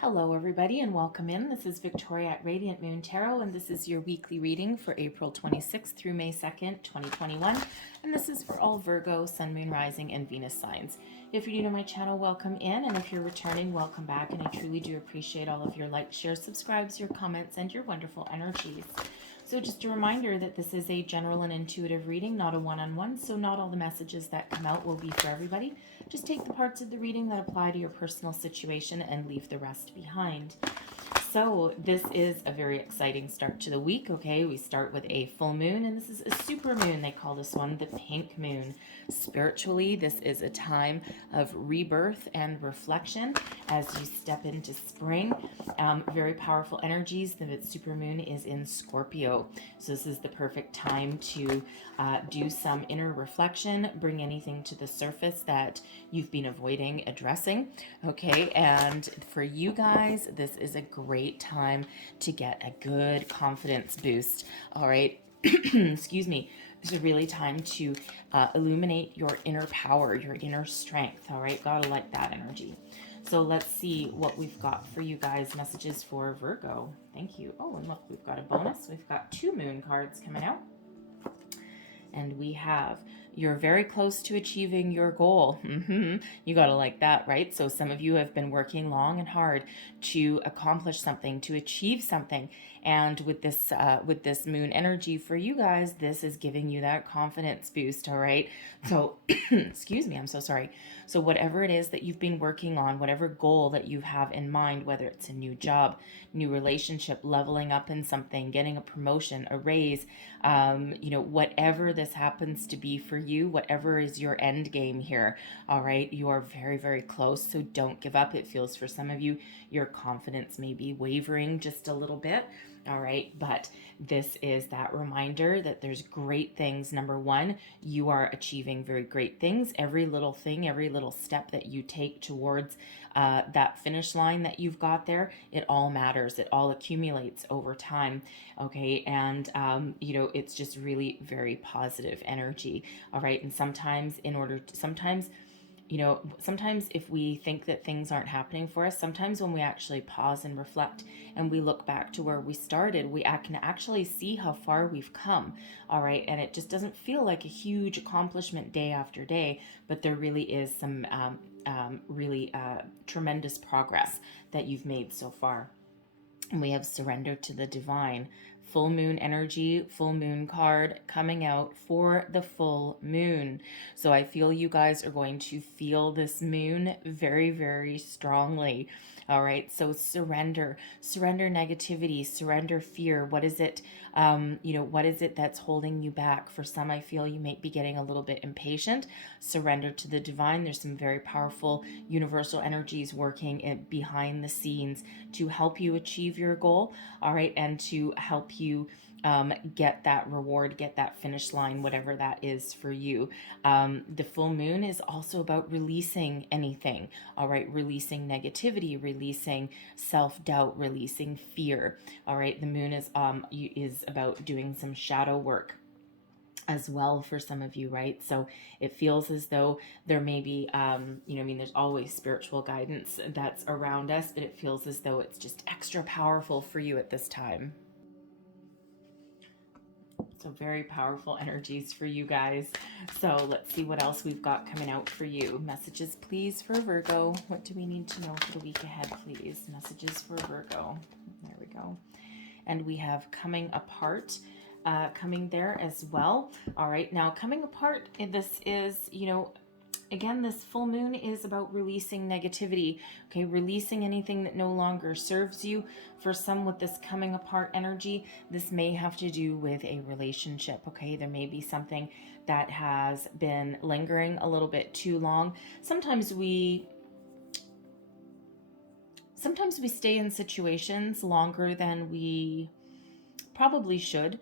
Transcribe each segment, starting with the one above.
Hello everybody and welcome in. This is Victoria at Radiant Moon Tarot and this is your weekly reading for April 26th through May 2nd, 2021. And this is for all Virgo, Sun, Moon, Rising, and Venus signs. If you're new to my channel, welcome in. And if you're returning, welcome back. And I truly do appreciate all of your likes, shares, subscribes, your comments, and your wonderful energies. So just a reminder that this is a general and intuitive reading, not a one-on-one, so not all the messages that come out will be for everybody. Just take the parts of the reading that apply to your personal situation and leave the rest behind. So this is a very exciting start to the week, okay? We start with a full moon, and this is a super moon. They call this one the pink moon. Spiritually, this is a time of rebirth and reflection as you step into spring. Very powerful energies. The super moon is in Scorpio. So this is the perfect time to do some inner reflection, bring anything to the surface that you've been avoiding addressing, okay? And for you guys, this is a great time to get a good confidence boost, all right? Excuse me. It's a really time to illuminate your inner power, your inner strength, all right? Gotta like that energy. So let's see what we've got for you guys. Messages for Virgo. Thank you. Oh, and look, we've got a bonus. We've got 2 moon cards coming out. And we have, you're very close to achieving your goal. You got to like that, right? So some of you have been working long and hard to accomplish something, to achieve something. And with this moon energy for you guys, this is giving you that confidence boost, all right? So, excuse me, I'm so sorry. So whatever it is that you've been working on, whatever goal that you have in mind, whether it's a new job, new relationship, leveling up in something, getting a promotion, a raise, whatever this happens to be for you, whatever is your end game here, all right, you are very, very close. So don't give up. It feels for some of you, your confidence may be wavering just a little bit. All right, but this is that reminder that there's great things. Number one, you are achieving very great things. Every little thing, every little step that you take towards that finish line that you've got there, it all matters. It all accumulates over time. Okay, and it's just really very positive energy. All right, and sometimes sometimes if we think that things aren't happening for us, sometimes when we actually pause and reflect and we look back to where we started, we can actually see how far we've come, all right? And it just doesn't feel like a huge accomplishment day after day, but there really is some really tremendous progress that you've made so far. And we have surrender to the divine. Full moon energy, full moon card coming out for the full moon. So I feel you guys are going to feel this moon very, very strongly. All right. So surrender negativity, surrender fear. What is it? What is it that's holding you back? For some, I feel you might be getting a little bit impatient. Surrender to the divine. There's some very powerful universal energies working behind the scenes to help you achieve your goal. All right. And to help you get that reward, get that finish line, whatever that is for you. The full moon is also about releasing anything, all right? Releasing negativity, releasing self-doubt, releasing fear, all right? The moon is about doing some shadow work as well for some of you, right? So it feels as though there may be, there's always spiritual guidance that's around us, but it feels as though it's just extra powerful for you at this time. So very powerful energies for you guys. So let's see what else we've got coming out for you. Messages, please, for Virgo. What do we need to know for the week ahead, please? Messages for Virgo. There we go. And we have coming apart coming there as well. All right. Now, coming apart, this is, again, this full moon is about releasing negativity, okay? Releasing anything that no longer serves you. For some with this coming apart energy, this may have to do with a relationship, okay? There may be something that has been lingering a little bit too long. Sometimes we stay in situations longer than we probably should.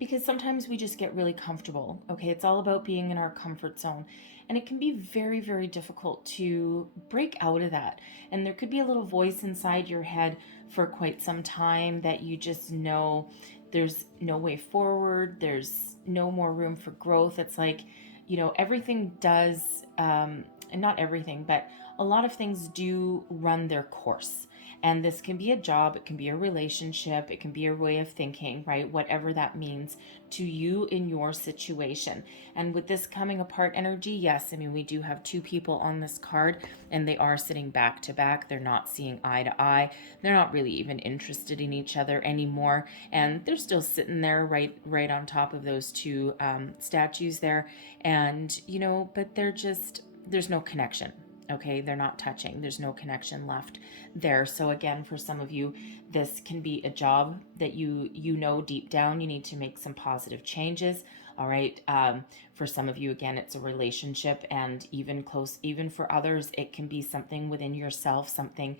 Because sometimes we just get really comfortable, okay? It's all about being in our comfort zone. And it can be very, very difficult to break out of that. And there could be a little voice inside your head for quite some time that you just know there's no way forward. There's no more room for growth. It's like, everything does, and not everything, but a lot of things do run their course. And this can be a job, it can be a relationship, it can be a way of thinking, right? Whatever that means to you in your situation. And with this coming apart energy, yes, I mean, we do have two people on this card and they are sitting back to back. They're not seeing eye to eye. They're not really even interested in each other anymore. And they're still sitting there right on top of those two statues there. And, but there's no connection. Okay, they're not touching. There's no connection left there. So again, for some of you, this can be a job that you know deep down you need to make some positive changes. All right. For some of you, again, it's a relationship, and even for others, it can be something within yourself, something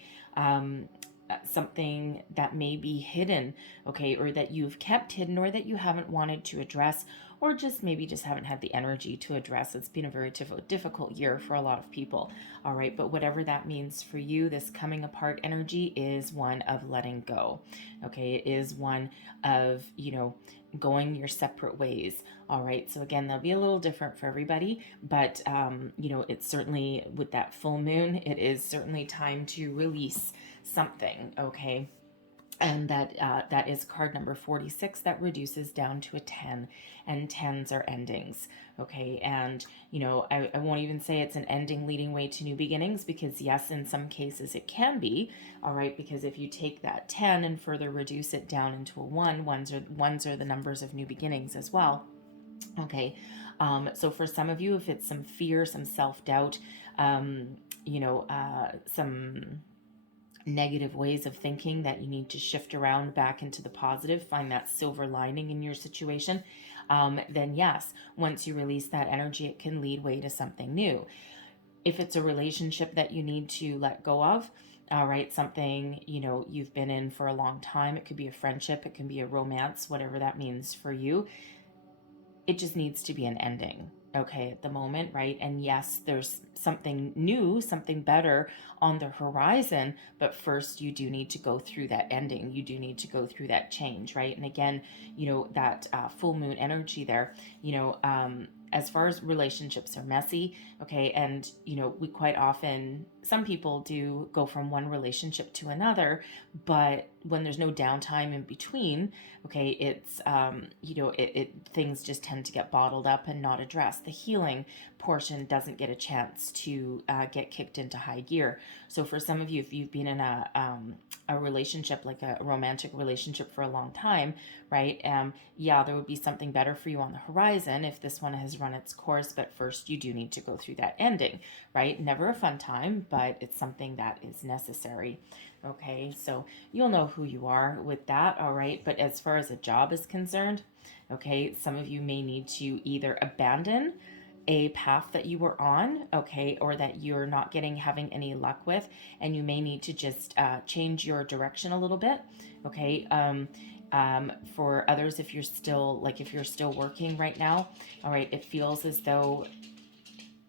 that may be hidden, okay, or that you've kept hidden, or that you haven't wanted to address, or just maybe just haven't had the energy to address. It's been a very difficult year for a lot of people. All right, but whatever that means for you, this coming apart energy is one of letting go. Okay, it is one of, going your separate ways. All right, so again, they'll be a little different for everybody, but it's certainly, with that full moon, it is certainly time to release something. Okay, and that is card number 46, that reduces down to a 10, and 10s are endings. Okay, and I won't even say it's an ending leading way to new beginnings, because yes, in some cases it can be. All right, because if you take that 10 and further reduce it down into a 1, ones are the numbers of new beginnings as well. Okay, so for some of you, if it's some fear, some self-doubt, some negative ways of thinking that you need to shift around back into the positive, find that silver lining in your situation, then yes, once you release that energy, it can lead way to something new. If it's a relationship that you need to let go of, all right, something you've been in for a long time, it could be a friendship, it can be a romance, whatever that means for you, it just needs to be an ending. Okay, at the moment, right? And yes, there's something new, something better on the horizon, but first you do need to go through that ending. You do need to go through that change, right? And again, that full moon energy there, as far as relationships are messy, okay, and we quite often, some people do go from one relationship to another, but when there's no downtime in between, okay, it's things just tend to get bottled up and not addressed. The healing portion doesn't get a chance to get kicked into high gear. So for some of you, if you've been in a relationship, like a romantic relationship, for a long time, right? There would be something better for you on the horizon if this one has run its course, but first you do need to go through that ending, right? Never a fun time, but it's something that is necessary. Okay, so you'll know who you are with that, all right? But as far as a job is concerned, okay, some of you may need to either abandon a path that you were on, okay, or that you're not having any luck with, and you may need to just change your direction a little bit, okay? For others, if you're still working right now, all right, it feels as though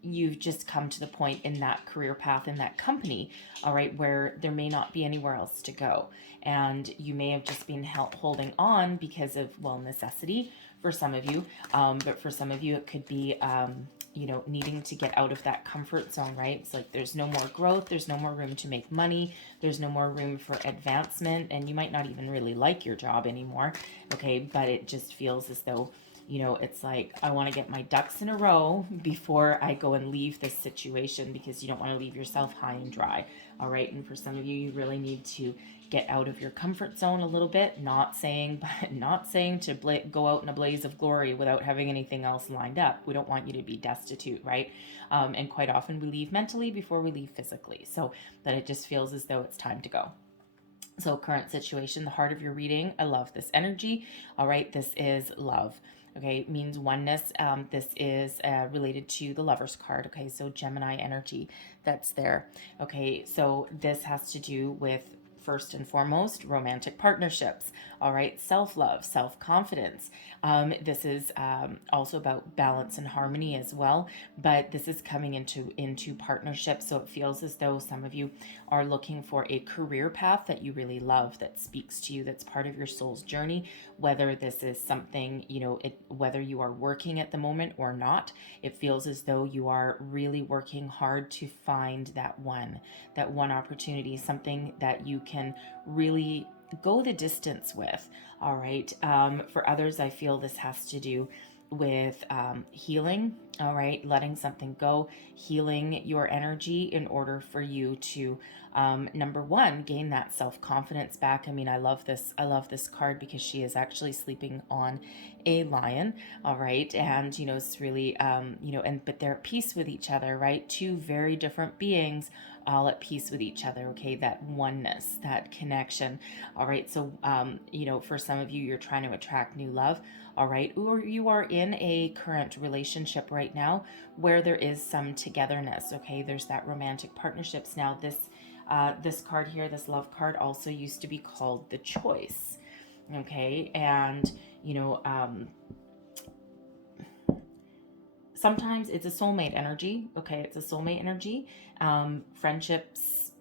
you've just come to the point in that career path in that company, all right, where there may not be anywhere else to go. And you may have just been holding on because of, necessity for some of you. But for some of you, it could be, needing to get out of that comfort zone, right? It's like there's no more growth, there's no more room to make money, there's no more room for advancement, and you might not even really like your job anymore, okay? But it just feels as though, it's like, I want to get my ducks in a row before I go and leave this situation, because you don't want to leave yourself high and dry. All right. And for some of you, you really need to get out of your comfort zone a little bit. Not saying to go out in a blaze of glory without having anything else lined up. We don't want you to be destitute, right? And quite often we leave mentally before we leave physically. So that it just feels as though it's time to go. So current situation, the heart of your reading, I love this energy. All right. This is love. Okay, it means oneness. This is related to the Lover's card. Okay, so Gemini energy that's there. Okay, so this has to do with first and foremost, romantic partnerships, all right, self-love, self-confidence. This is also about balance and harmony as well, but this is coming into partnerships. So it feels as though some of you are looking for a career path that you really love, that speaks to you, that's part of your soul's journey, whether this is something, whether you are working at the moment or not. It feels as though you are really working hard to find that one opportunity, something that you can really go the distance with. All right. For others, I feel this has to do with healing. All right. Letting something go, healing your energy in order for you to, number one, gain that self-confidence back. I mean, I love this card because she is actually sleeping on a lion. All right. And, it's really, but they're at peace with each other, right? Two very different beings, all at peace with each other. Okay. That oneness, that connection. All right. So, for some of you, you're trying to attract new love. All right. Or you are in a current relationship right now where there is some togetherness. Okay. There's that romantic partnerships. Now this card here, this love card, also used to be called the choice. Okay. And, sometimes it's a soulmate energy. Okay. It's a soulmate energy. Friendships,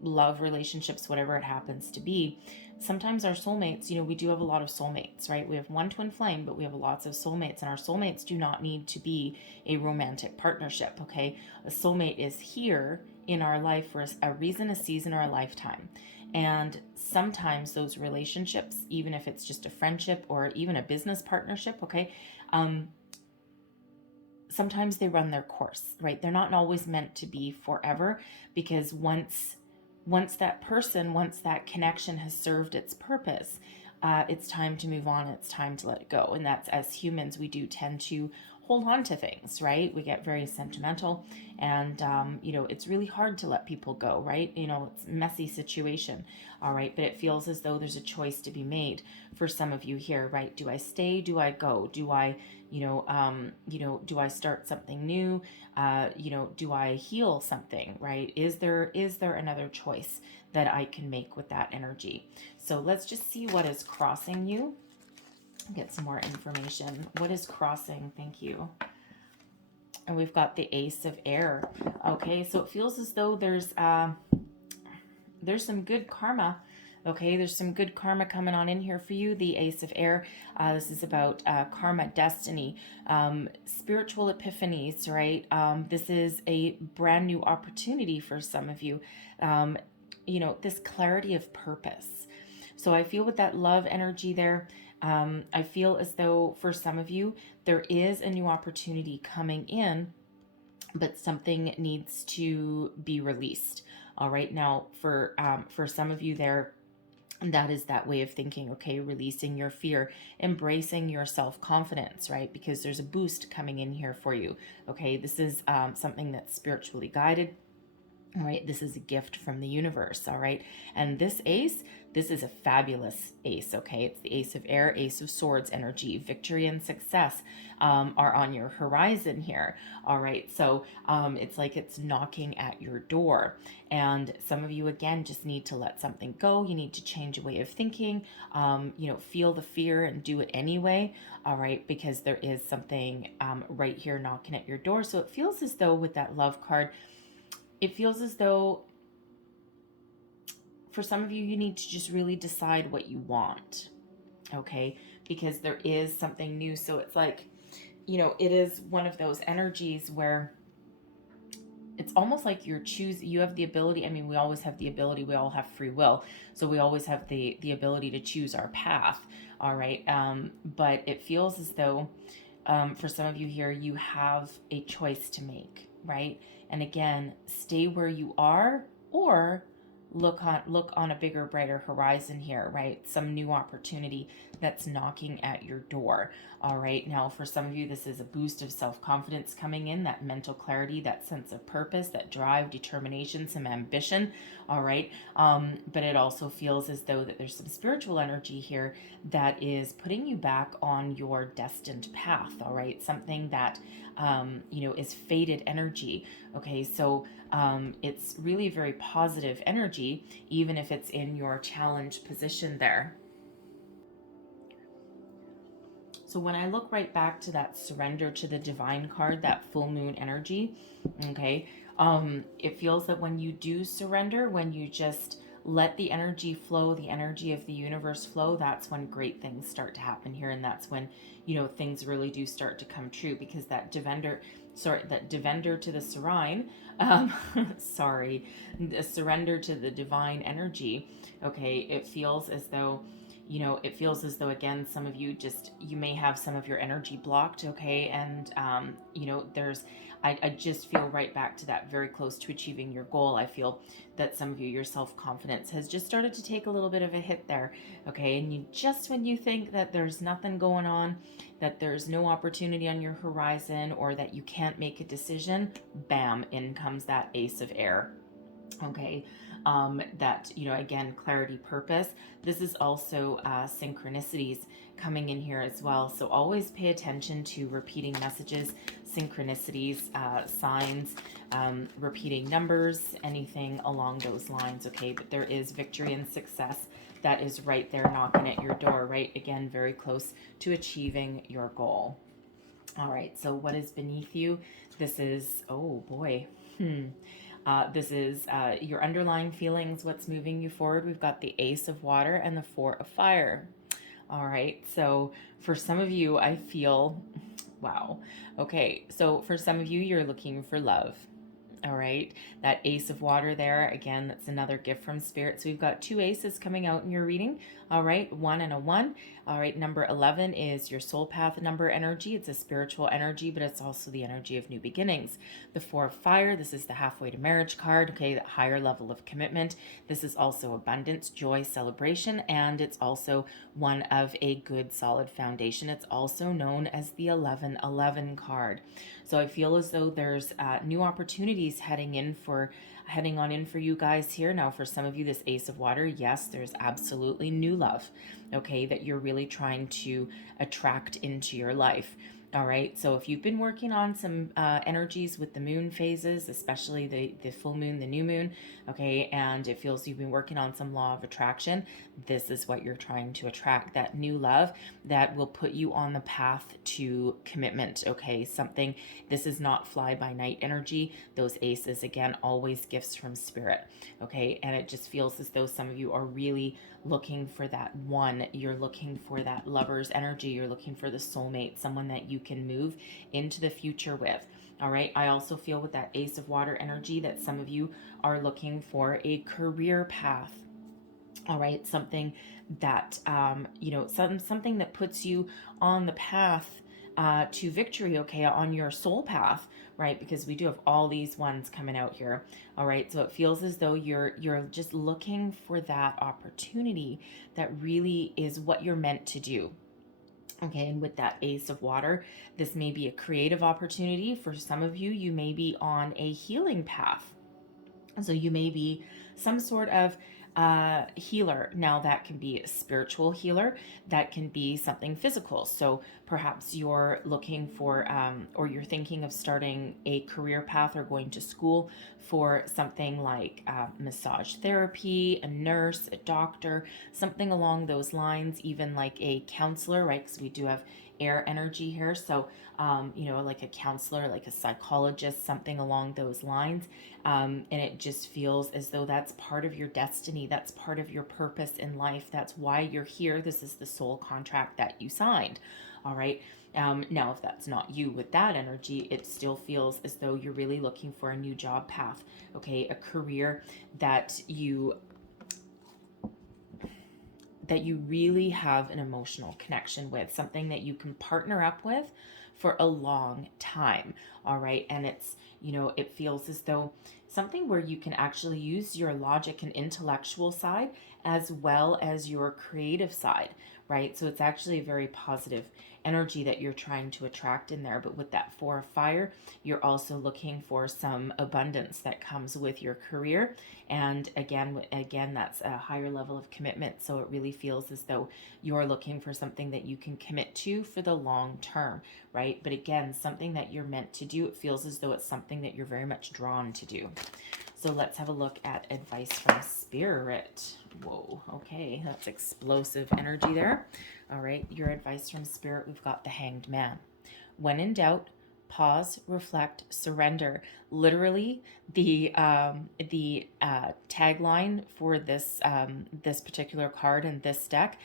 love relationships, whatever it happens to be. Sometimes our soulmates, we do have a lot of soulmates, right? We have one twin flame, but we have lots of soulmates, and our soulmates do not need to be a romantic partnership. Okay. A soulmate is here in our life for a reason, a season, or a lifetime. And sometimes those relationships, even if it's just a friendship or even a business partnership, okay, sometimes they run their course, right? They're not always meant to be forever, because once that connection has served its purpose, it's time to move on. It's time to let it go. And that's, as humans, we do tend to hold on to things, right? We get very sentimental, and it's really hard to let people go, right? It's a messy situation. All right. But it feels as though there's a choice to be made for some of you here, right? Do I stay? Do I go? Do I, do I start something new? Do I heal something, right? Is there another choice that I can make with that energy? So let's just see what is crossing you. Get some more information. What is crossing? Thank you. And we've got the Ace of Air. Okay, so it feels as though there's some good karma. Okay, there's some good karma coming on in here for you. The Ace of Air. This is about karma, destiny, spiritual epiphanies, right? This is a brand new opportunity for some of you. This clarity of purpose. So I feel with that love energy there, I feel as though for some of you, there is a new opportunity coming in, but something needs to be released. All right. Now, for some of you there, that is that way of thinking. Okay. Releasing your fear, embracing your self-confidence, right? Because there's a boost coming in here for you. Okay. This is something that's spiritually guided. All right, this is a gift from the universe. All right, and this ace, this is a fabulous ace. Okay, it's the Ace of Air, Ace of Swords energy. Victory and success are on your horizon here. All right, so it's like it's knocking at your door, and some of you again just need to let something go. You need to change a way of thinking. Feel the fear and do it anyway. All right, because there is something right here knocking at your door. So it feels as though with that love card, it feels as though for some of you, you need to just really decide what you want, okay? Because there is something new. So it's like, it is one of those energies where it's almost like you have the ability. I mean, we always have the ability. We all have free will. So we always have the ability to choose our path, all right? But it feels as though for some of you here, you have a choice to make, right? And again, stay where you are, or look on a bigger, brighter horizon here, right? Some new opportunity that's knocking at your door. All right. Now, for some of you, this is a boost of self-confidence coming in, that mental clarity, that sense of purpose, that drive, determination, some ambition. All right. But it also feels as though that there's some spiritual energy here that is putting you back on your destined path. All right. Something that, is fated energy. Okay. So, It's really very positive energy, even if it's in your challenge position there. So when I look right back to that surrender to the divine card, that full moon energy, okay, it feels that when you do surrender, when you just let the energy flow, the energy of the universe flow, that's when great things start to happen here. And that's when, things really do start to come true, because that devender to the serene, um, sorry, the surrender to the divine energy, okay, it feels as though, again, some of you may have some of your energy blocked, okay, and I just feel right back to that, very close to achieving your goal. I feel that some of you, your self-confidence has just started to take a little bit of a hit there, okay, and when you think that there's nothing going on, that there's no opportunity on your horizon, or that you can't make a decision, bam, in comes that Ace of Air. Okay, that, again, clarity, purpose. This is also synchronicities coming in here as well. So always pay attention to repeating messages, synchronicities, signs, repeating numbers, anything along those lines. Okay, but there is victory and success that is right there knocking at your door, right? Again, very close to achieving your goal. All right, so what is beneath you? This is, oh boy, this is your underlying feelings, what's moving you forward. We've got the Ace of Water and the Four of Fire. All right, so for some of you, I feel, wow. Okay, so for some of you, you're looking for love. All right, that Ace of Water there, again, that's another gift from Spirit. So we've got two aces coming out in your reading. All right, 1 and a 1. All right, number 11 is your soul path number energy. It's a spiritual energy, but it's also the energy of new beginnings. The 4 of Fire, this is the halfway to marriage card, okay, that higher level of commitment. This is also abundance, joy, celebration, and it's also one of a good solid foundation. It's also known as the 1111 card. So I feel as though there's new opportunities heading on in for you guys here. Now, for some of you, this Ace of Water, yes, there's absolutely new love, okay, that you're really trying to attract into your life. All right, so if you've been working on some energies with the moon phases, especially the full moon, the new moon, okay, and it feels you've been working on some law of attraction, this is what you're trying to attract, that new love that will put you on the path to commitment, okay, this is not fly-by-night energy. Those aces, again, always gifts from Spirit, okay, and it just feels as though some of you are really looking for that one. You're looking for that lover's energy. You're looking for the soulmate, someone that you can move into the future with. All right. I also feel with that Ace of Water energy that some of you are looking for a career path. All right. Something that, something that puts you on the path to victory, okay, on your soul path, right? Because we do have all these ones coming out here. All right, so it feels as though you're just looking for that opportunity that really is what you're meant to do. Okay, and with that Ace of Water, this may be a creative opportunity. For some of you, you may be on a healing path. So you may be some sort of healer. Now that can be a spiritual healer, that can be something physical. So perhaps you're looking for, or you're thinking of starting a career path or going to school for something like massage therapy, a nurse, a doctor, something along those lines, even like a counselor, right? Because we do have air energy here. So, like a counselor, like a psychologist, something along those lines. And it just feels as though that's part of your destiny. That's part of your purpose in life. That's why you're here. This is the soul contract that you signed. All right. Now, if that's not you with that energy, it still feels as though you're really looking for a new job path. Okay. A career that you really have an emotional connection with, something that you can partner up with for a long time. All right. And it's, it feels as though something where you can actually use your logic and intellectual side as well as your creative side, right? So it's actually a very positive energy that you're trying to attract in there. But with that 4 of Fire, you're also looking for some abundance that comes with your career. And again, that's a higher level of commitment. So it really feels as though you're looking for something that you can commit to for the long term, right? But again, something that you're meant to do. It feels as though it's something something that you're very much drawn to do. So let's have a look at advice from Spirit. Whoa, okay, that's explosive energy there. All right, your advice from Spirit, we've got the Hanged Man. When in doubt, pause, reflect, surrender. Literally, the tagline for this this particular card in this deck,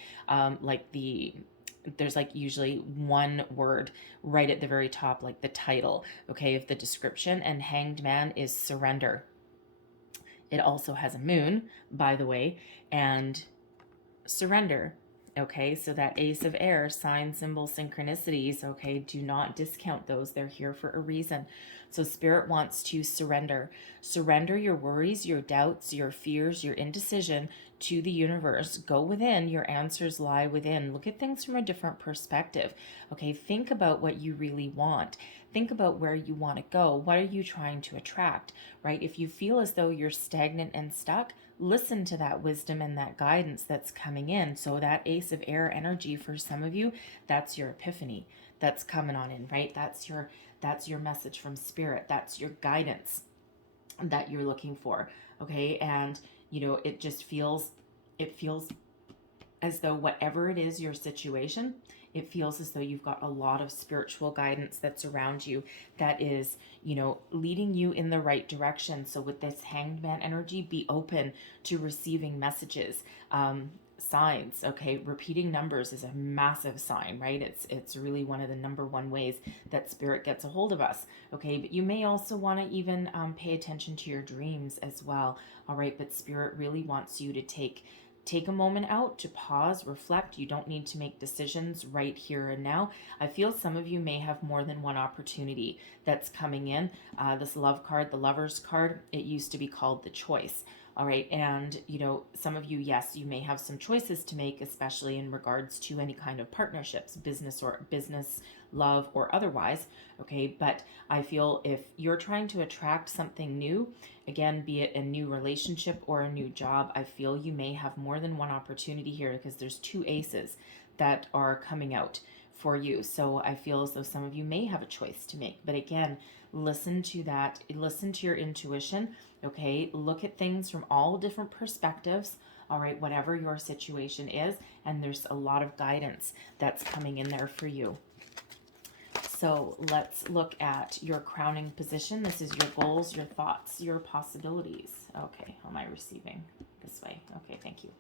there's like usually one word right at the very top, like the title, okay, of the description, and Hanged Man is surrender. It also has a moon, by the way, and surrender. Okay, so that Ace of Air, sign, symbol, synchronicities, okay, do not discount those. They're here for a reason. So Spirit wants to surrender. Surrender your worries, your doubts, your fears, your indecision to the universe. Go within. Your answers lie within. Look at things from a different perspective. Okay, think about what you really want. Think about where you want to go. What are you trying to attract, right? If you feel as though you're stagnant and stuck, listen to that wisdom and that guidance that's coming in. So that Ace of Air energy for some of you, that's your epiphany that's coming on in, right? That's your message from Spirit. That's your guidance that you're looking for. Okay. And it just feels as though whatever it is, your situation, it feels as though you've got a lot of spiritual guidance that's around you that is, leading you in the right direction. So with this Hanged Man energy, be open to receiving messages, signs. Okay, repeating numbers is a massive sign, right? It's really one of the number one ways that Spirit gets a hold of us. Okay, but you may also want to even pay attention to your dreams as well. All right, but Spirit really wants you to take a moment out to pause, reflect. You don't need to make decisions right here and now. I feel some of you may have more than one opportunity that's coming in. This love card, the Lover's card, it used to be called the Choice. All right. And, some of you, yes, you may have some choices to make, especially in regards to any kind of partnerships, business, love, or otherwise. Okay. But I feel if you're trying to attract something new, again, be it a new relationship or a new job, I feel you may have more than one opportunity here because there's two aces that are coming out for you. So I feel as though some of you may have a choice to make. But again, listen to that. Listen to your intuition. Okay. Look at things from all different perspectives. All right. Whatever your situation is. And there's a lot of guidance that's coming in there for you. So let's look at your crowning position. This is your goals, your thoughts, your possibilities. Okay, how am I receiving? This way. Okay, thank you.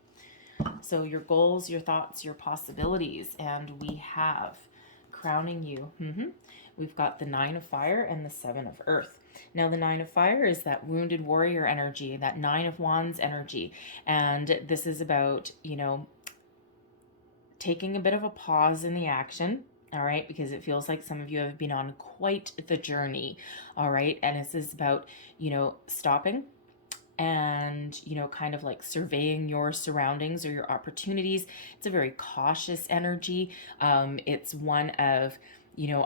So your goals, your thoughts, your possibilities. And we have crowning you. We've got the 9 of Fire and the 7 of Earth. Now the 9 of Fire is that wounded warrior energy, that 9 of Wands energy. And this is about, taking a bit of a pause in the action. All right, because it feels like some of you have been on quite the journey. All right, and this is about, stopping and, kind of like surveying your surroundings or your opportunities. It's a very cautious energy. It's one of,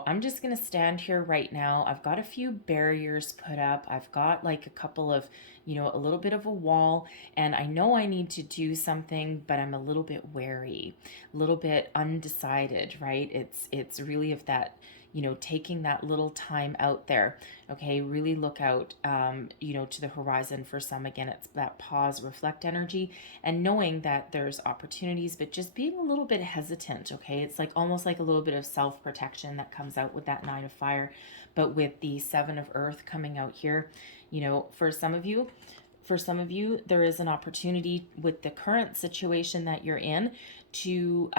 I'm just going to stand here right now. I've got a few barriers put up. I've got like a couple of, a little bit of a wall, and I know I need to do something, but I'm a little bit wary, a little bit undecided, right? It's really of that, taking that little time out there. Okay. Really look out, to the horizon for some. Again, it's that pause, reflect energy, and knowing that there's opportunities, but just being a little bit hesitant. Okay. It's like almost like a little bit of self-protection that comes out with that 9 of Fire, but with the 7 of Earth coming out here, for some of you, there is an opportunity with the current situation that you're in to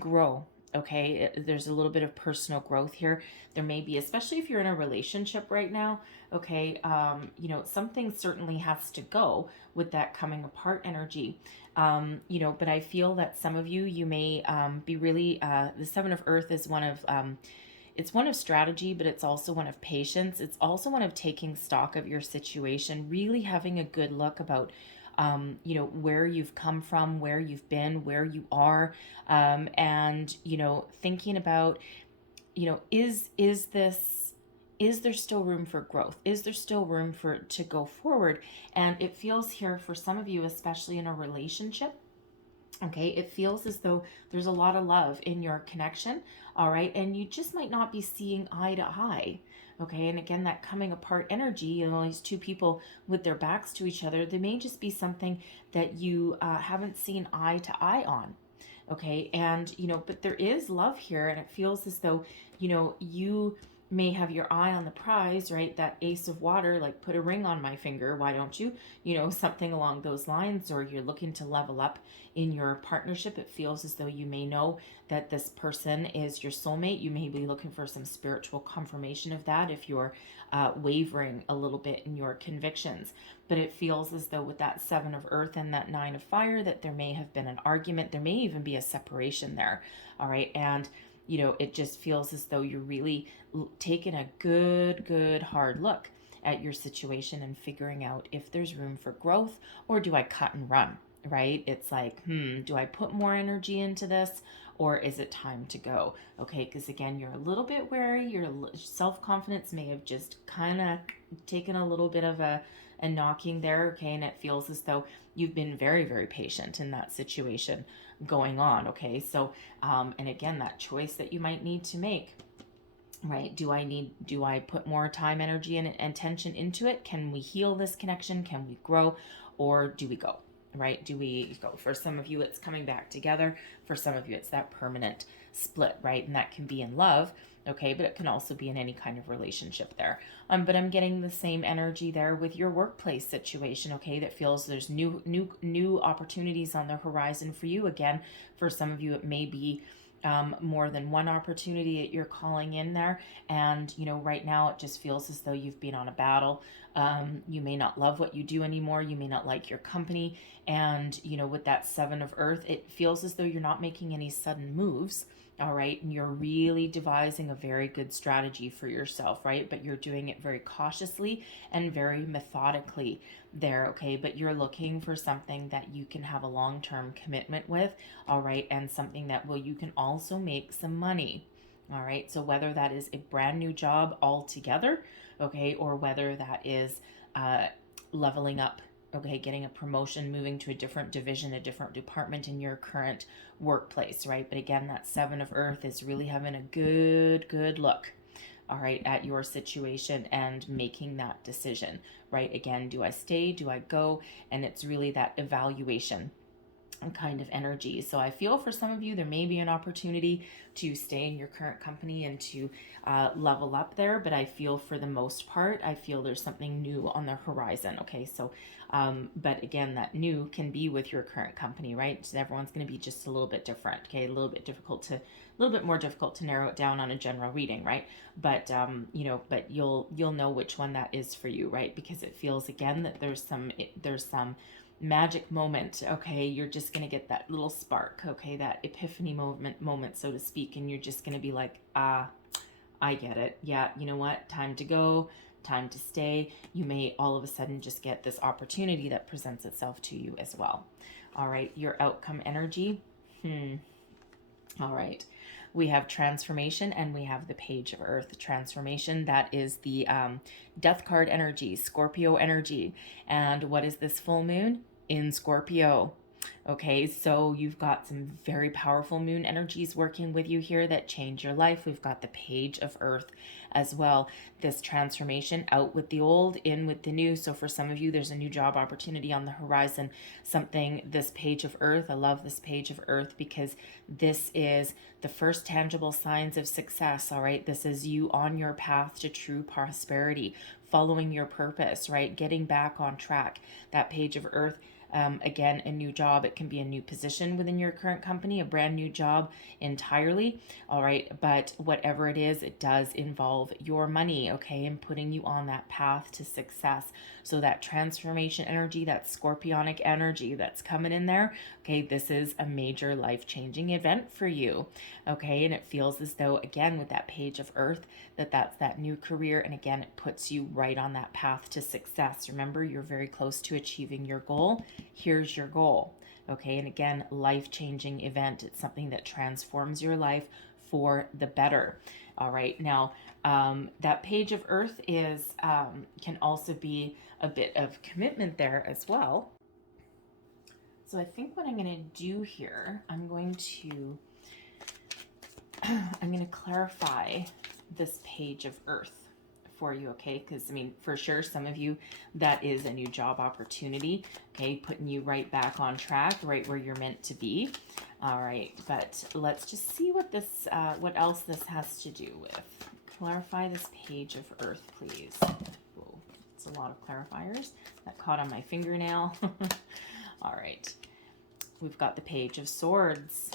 grow. Okay, there's a little bit of personal growth here. There may be, especially if you're in a relationship right now. Okay, something certainly has to go with that coming apart energy. But I feel that some of you may be really, the 7 of Earth is one of, it's one of strategy, but it's also one of patience. It's also one of taking stock of your situation, really having a good look about where you've come from, where you've been, where you are, and, thinking about, is there still room for growth? Is there still room to go forward? And it feels here for some of you, especially in a relationship, Okay, it feels as though there's a lot of love in your connection, all right, and you just might not be seeing eye to eye. Okay, and again, that coming apart energy, these two people with their backs to each other, they may just be something that you haven't seen eye to eye on. Okay, and but there is love here, and it feels as though you may have your eye on the prize, right? That ace of water, like put a ring on my finger, why don't you? Something along those lines, or you're looking to level up in your partnership. It feels as though you may know that this person is your soulmate. You may be looking for some spiritual confirmation of that if you're wavering a little bit in your convictions. But it feels as though with that Seven of Earth and that Nine of Fire, that there may have been an argument. There may even be a separation there. All right. And it just feels as though you're really taking a good hard look at your situation and figuring out if there's room for growth, or do I cut and run, right? It's like, do I put more energy into this, or is it time to go? Okay, because again, you're a little bit wary. Your self-confidence may have just kind of taken a little bit of a knocking there, okay? And it feels as though you've been very patient in that situation going on, okay? So, and again, that choice that you might need to make, right? Do I put more time, energy, and attention into it? Can we heal this connection? Can we grow? Or do we go, right? Do we go? For some of you, it's coming back together. For some of you, it's that permanent split, right? And that can be in love, okay? But it can also be in any kind of relationship there. But I'm getting the same energy there with your workplace situation, okay? That feels there's new opportunities on the horizon for you. Again, for some of you, it may be more than one opportunity that you're calling in there. And, right now it just feels as though you've been on a battle. You may not love what you do anymore. You may not like your company. And, with that Seven of Earth, it feels as though you're not making any sudden moves. All right. And you're really devising a very good strategy for yourself, right? But you're doing it very cautiously and very methodically there. Okay. But you're looking for something that you can have a long-term commitment with. All right. And something that you can also make some money. All right. So whether that is a brand new job altogether, okay, or whether that is leveling up, okay, getting a promotion, moving to a different division, a different department in your current workplace, right? But again, that Seven of Earth is really having a good look, all right, at your situation and making that decision, right? Again, do I stay? Do I go? And it's really that evaluation kind of energy. So I feel for some of you, there may be an opportunity to stay in your current company and to level up there. But I feel for the most part, I feel there's something new on the horizon. Okay. So, but again, that new can be with your current company, right? So everyone's going to be just a little bit different. Okay. A little bit more difficult to narrow it down on a general reading, right? But, but you'll know which one that is for you, right? Because it feels again that there's some magic moment, okay? You're just going to get that little spark, okay? That epiphany moment, so to speak. And you're just going to be like, I get it. Yeah, you know what? Time to go, time to stay. You may all of a sudden just get this opportunity that presents itself to you as well. All right, your outcome energy. All right. We have transformation and we have the Page of Earth. Transformation, that is the death card energy, Scorpio energy. And what is this full moon? In Scorpio. Okay, so you've got some very powerful moon energies working with you here that change your life. We've got the Page of Earth as well. This transformation, out with the old, in with the new. So for some of you, there's a new job opportunity on the horizon. This Page of Earth, I love this Page of Earth because this is the first tangible signs of success, all right? This is you on your path to true prosperity, following your purpose, right? Getting back on track. That Page of Earth, again, a new job. It can be a new position within your current company, a brand new job entirely. All right. But whatever it is, it does involve your money. Okay. And putting you on that path to success. So that transformation energy, that scorpionic energy that's coming in there. Okay. This is a major life-changing event for you. Okay. And it feels as though, again, with that Page of Earth, that's that new career. And again, it puts you right on that path to success. Remember, you're very close to achieving your goal. Here's your goal. Okay. And again, life-changing event. It's something that transforms your life for the better. All right. Now, that Page of Earth is, can also be a bit of commitment there as well. So I think what I'm going to do here, I'm going to clarify this page of Earth for you, okay? Because, I mean, for sure, some of you, that is a new job opportunity, okay? Putting you right back on track, right where you're meant to be. All right, but let's just see what this, what else this has to do with. Clarify this page of Earth, please. Whoa, it's a lot of clarifiers. That caught on my fingernail. All right. We've got the Page of Swords,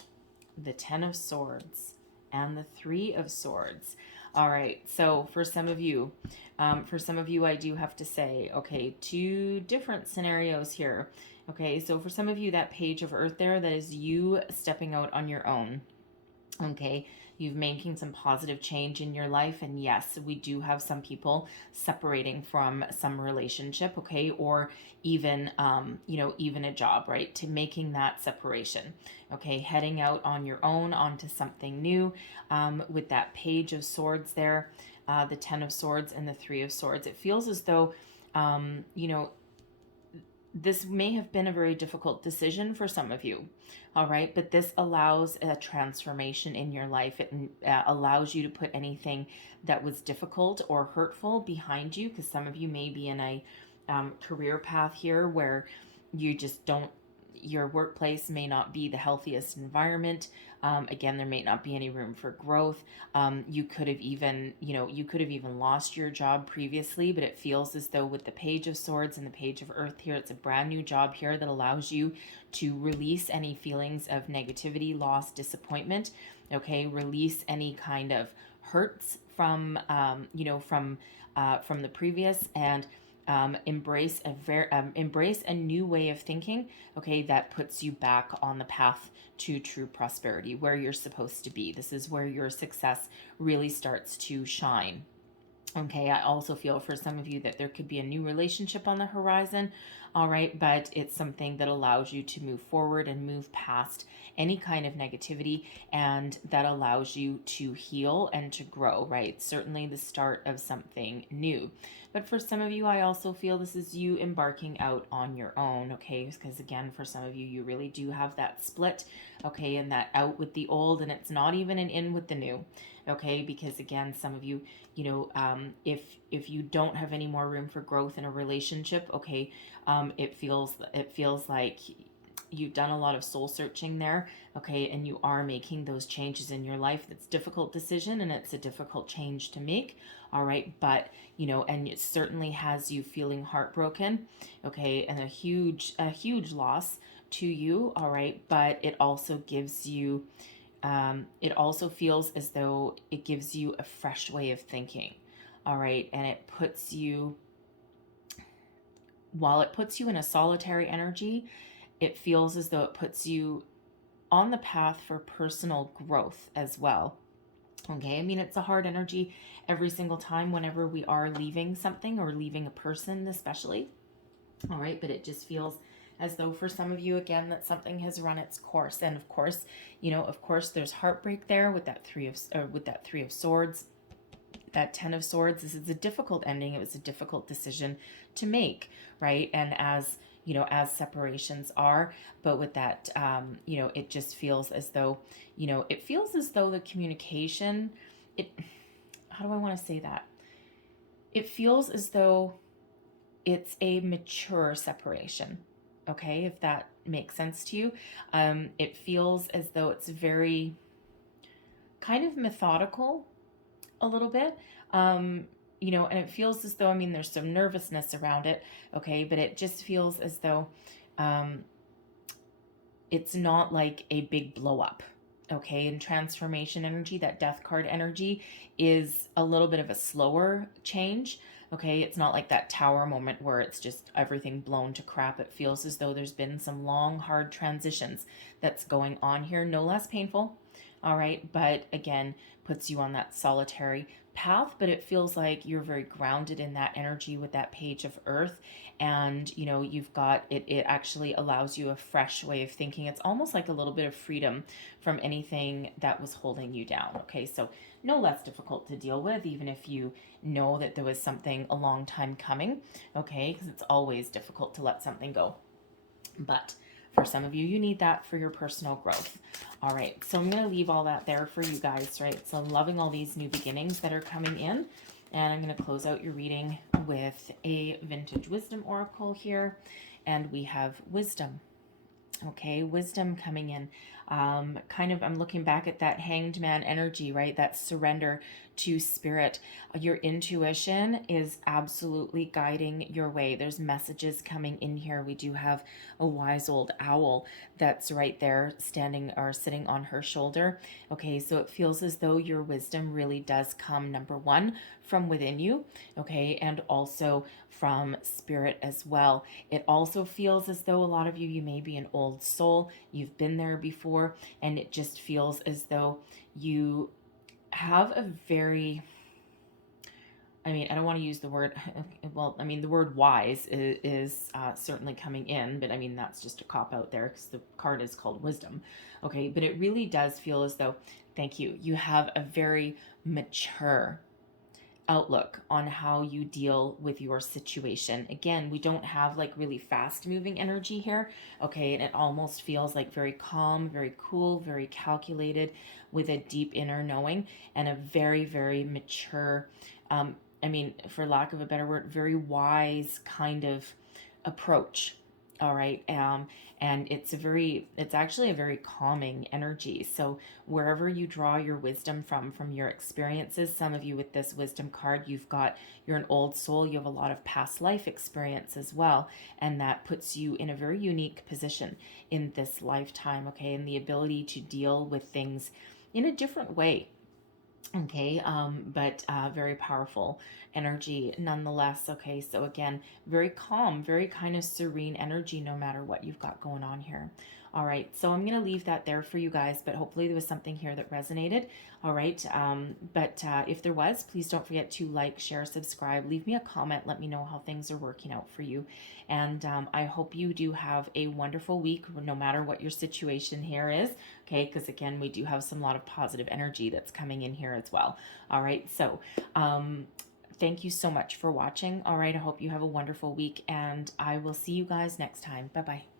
the Ten of Swords, and the Three of Swords. All right, so for some of you, I do have to say, okay, two different scenarios here. Okay, so for some of you, that Page of Earth there, that is you stepping out on your own. Okay, you've making some positive change in your life, and yes, we do have some people separating from some relationship, okay, or even even a job, right, to making that separation, okay, heading out on your own onto something new. With that Page of Swords there, the Ten of Swords and the Three of Swords, it feels as though this may have been a very difficult decision for some of you, all right? But this allows a transformation in your life. It allows you to put anything that was difficult or hurtful behind you, because some of you may be in a career path here where you just don't, your workplace may not be the healthiest environment. Again, there may not be any room for growth. You could have even, lost your job previously, but it feels as though with the Page of Swords and the Page of Earth here, it's a brand new job here that allows you to release any feelings of negativity, loss, disappointment. Okay, release any kind of hurts from, from the previous, and embrace a new way of thinking, okay, that puts you back on the path to true prosperity, where you're supposed to be. This is where your success really starts to shine. Okay, I also feel for some of you that there could be a new relationship on the horizon, all right, but it's something that allows you to move forward and move past any kind of negativity, and that allows you to heal and to grow, right? Certainly the start of something new. But for some of you, I also feel this is you embarking out on your own, okay? Because again, for some of you, you really do have that split, okay, and that out with the old, and it's not even an in with the new, okay? Because again, some of you, if you don't have any more room for growth in a relationship, okay, it feels like you've done a lot of soul searching there, okay, and you are making those changes in your life. That's a difficult decision, and it's a difficult change to make, all right, but and it certainly has you feeling heartbroken, okay, and a huge loss to you, all right, but it also gives you it also feels as though it gives you a fresh way of thinking, all right, and it puts you, while it puts you in a solitary energy, it feels as though it puts you on the path for personal growth as well. Okay, I mean, it's a hard energy every single time whenever we are leaving something or leaving a person, especially. All right, but it just feels as though for some of you, again, that something has run its course. And of course, there's heartbreak there with that Three of Swords. That Ten of Swords, this is a difficult ending. It was a difficult decision to make, right? And as separations are, but with that, it just feels as though, the communication, how do I want to say that? It feels as though it's a mature separation, okay, if that makes sense to you. It feels as though it's very kind of methodical a little bit, and it feels as though, there's some nervousness around it, okay, but it just feels as though it's not like a big blow up, okay, and transformation energy, that Death card energy, is a little bit of a slower change, okay, it's not like that Tower moment where it's just everything blown to crap. It feels as though there's been some long, hard transitions that's going on here, no less painful, all right, but again, puts you on that solitary path, but it feels like you're very grounded in that energy with that Page of Earth, and you've got it actually allows you a fresh way of thinking. It's almost like a little bit of freedom from anything that was holding you down, okay, so no less difficult to deal with, even if you know that there was something a long time coming, okay, because it's always difficult to let something go. But For some of you, you need that for your personal growth. All right, so I'm going to leave all that there for you guys, right? So I'm loving all these new beginnings that are coming in. And I'm going to close out your reading with a vintage wisdom oracle here. And we have wisdom. Okay, wisdom coming in. I'm looking back at that hanged man energy, right? That surrender to spirit. Your intuition is absolutely guiding your way. There's messages coming in here. We do have a wise old owl that's right there standing or sitting on her shoulder. Okay, so it feels as though your wisdom really does come, number one, from within you, okay, and also from spirit as well. It also feels as though a lot of you, you may be an old soul. You've been there before, and it just feels as though you have a very, I don't want to use the word, well, the word wise is certainly coming in, but that's just a cop out there because the card is called wisdom. Okay, but it really does feel as though, thank you, you have a very mature outlook on how you deal with your situation. Again, we don't have like really fast moving energy here, okay, and it almost feels like very calm, very cool, very calculated, with a deep inner knowing and a very, very mature, for lack of a better word, very wise kind of approach. All right. And it's actually a very calming energy. So wherever you draw your wisdom from your experiences, some of you with this wisdom card, you're an old soul. You have a lot of past life experience as well. And that puts you in a very unique position in this lifetime. Okay. And the ability to deal with things in a different way. Okay, but very powerful energy nonetheless. Okay, so again, very calm, very kind of serene energy no matter what you've got going on here. All right, so I'm going to leave that there for you guys, but hopefully there was something here that resonated. All right, but if there was, please don't forget to like, share, subscribe, leave me a comment, let me know how things are working out for you. And I hope you do have a wonderful week, no matter what your situation here is. Okay, because again, we do have a lot of positive energy that's coming in here as well. All right, so thank you so much for watching. All right, I hope you have a wonderful week, and I will see you guys next time. Bye-bye.